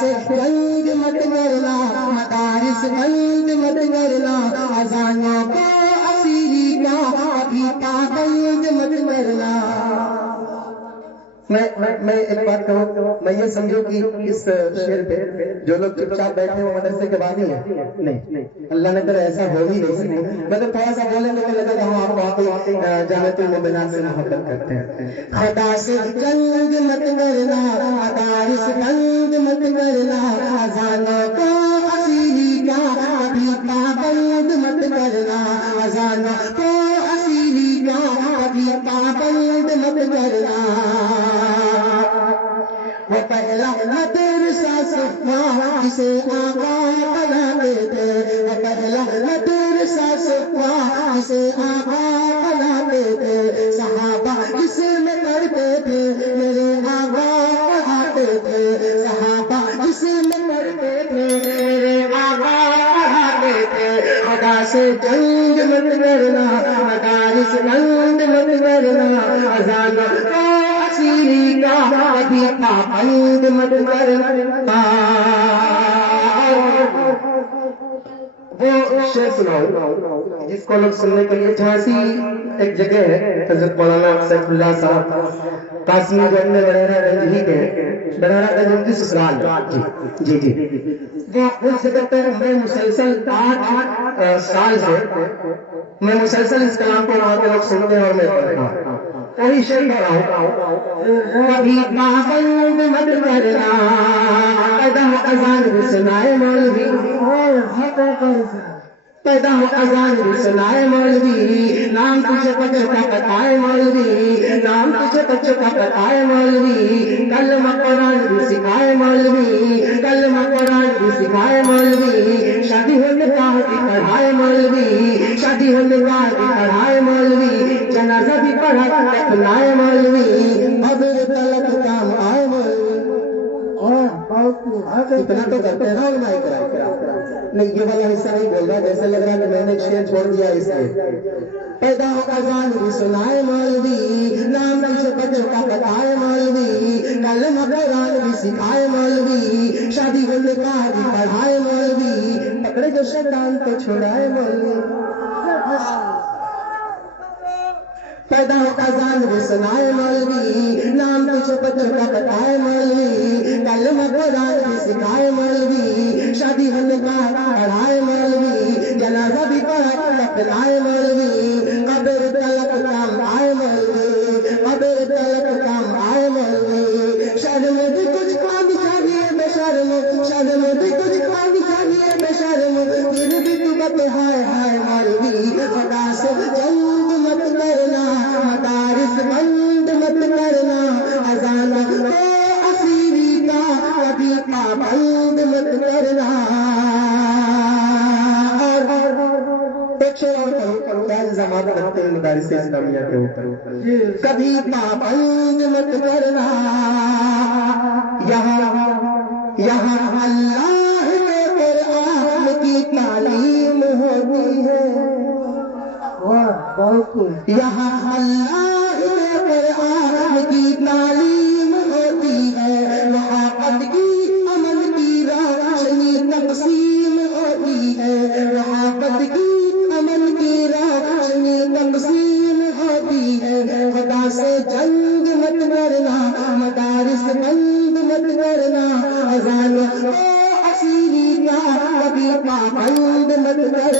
سے بند مت کرنا، مدارس بند مت کرنا، اذانوں کو اسیری کا ابھی پابند مت کرنا۔ میں ایک بات کہوں، میں یہ سمجھوں کہ اس شعر پہ جو لوگ چپ چاپ بیٹھے وہ مدرسے کے بعد ہی ہیں، نہیں، اللہ نے کرے ایسا ہو ہی نہیں سکے، مطلب تھوڑا سا بولیں گے تو لگے گا ہم آپ واقعی جامعۃ المومنات سے محبت کرتے ہیں۔ خدا سے بند مت کرنا، مدارس بند مت کرنا، اذانوں کو اسیری کا ابھی پابند مت کرنا، اذانوں کو اسیری کا ابھی پابند مت کرنا۔ وہ پہلا مدرسہ صفوہ جسے آقا بناتے تھے، وہ پہلا مدرسہ صفوہ جسے آقا بناتے تھے، صحابہ جس میں پڑھتے تھے میرے آقا پڑھاتے تھے، صحابہ جس میں پڑھتے تھے میرے آقا پڑھاتے تھے۔ خدا سے جنگ مت کرنا، مدارس بند مت کرنا، اذانوں کو اسیری کا ابھی پابند مت کرنا۔ وہ شعر سناؤں جس کو لوگ سننے کے لیے، جھانسی ایک جگہ ہے، حضرت مولانا سیف اللہ صاحب قاسمی جو اپنے بڑھیرہ گنج ہی کے بڑھیرہ گنج کی سسرال، جی وہ اس جگہ پر میں مسلسل 8 سال سے میں مسلسل اس کلام کو وہاں کے لوگ سنتے ہیں اور میں پڑھتا ہوں۔ وہی شعر پڑھ رہا ہوں، ابھی پابند مت کرنا، پیدا ہو اذان بھی سنائے مولوی، پیدا ہو اذان بھی سنائے مولوی، نام تجھے بچوں کا بتائے مولوی، نام تجھے بچوں کا بتائے مولوی، کلمہ قرآن بھی سکھائے مولوی، کلمہ قرآن بھی سکھائے مولوی، شادی ہو نکاح بھی پڑھائے مولوی، شادی ہو نکاح بھی پڑھائے مولوی، جنازہ بھی پڑھا دفنائے مولوی، قبر طلب کام آئے مولوی۔ اتنا تو کرتے ہیں نا علماء کرام۔ نہیں یہ والا حصہ نہیں بول رہا، جیسے لگ رہا ہے کہ میں نے ایک شعر چھوڑ دیا اس میں۔ پیدا ہو اذان بھی سنائے مولوی، نام تجھے بچوں کا بتائے مولوی، کلمہ قرآن بھی سکھائے مولوی، شادی ہو نکاح بھی پڑھائے مولوی، پکڑے جو شیطان کو چھڑائے مولوی۔ پیدا ہو اذان بھی سنائے مولوی، نام تجھے بچوں کا بتائے مولوی، کلمہ قرآن بھی سکھائے مولوی، شادی ہو نکاح پڑھائے مولوی، جنازہ بھی پڑھا دفنائے مولوی، قبر طلب کام آئے مولوی، قبر طلب کام آئے مولوی، شرم بھی کچھ کام چاہیے بے شرم، شرم بھی کچھ کام چاہیے بے شرم، پھر بھی تو بتے ہائے ہائے مولوی، خدا سے جنگ مت کرنا، مدارس بند مت کرنا، اذانوں کو اسیری کا ابھی پابند مت کرنا۔ ایک شعر اور کروں کیا الزامات رکھتے ہیں مدارس اسلامیہ کے اوپر، کبھی پابند مت کرنا، یہاں اللہ کے قرآن کی تعلیم ہوتی ہے، یہاں اللہ کے قرآن کی تعلیم ہوتی ہے، محبت کی امن کی روشنی تقسیم ہوتی ہے، محبت کی امن کی روشنی تقسیم ہوتی ہے، خدا سے جنگ مت کرنا، مدارس بند مت کرنا، اذانوں کو اسیری کا ابھی پابند مت کرنا۔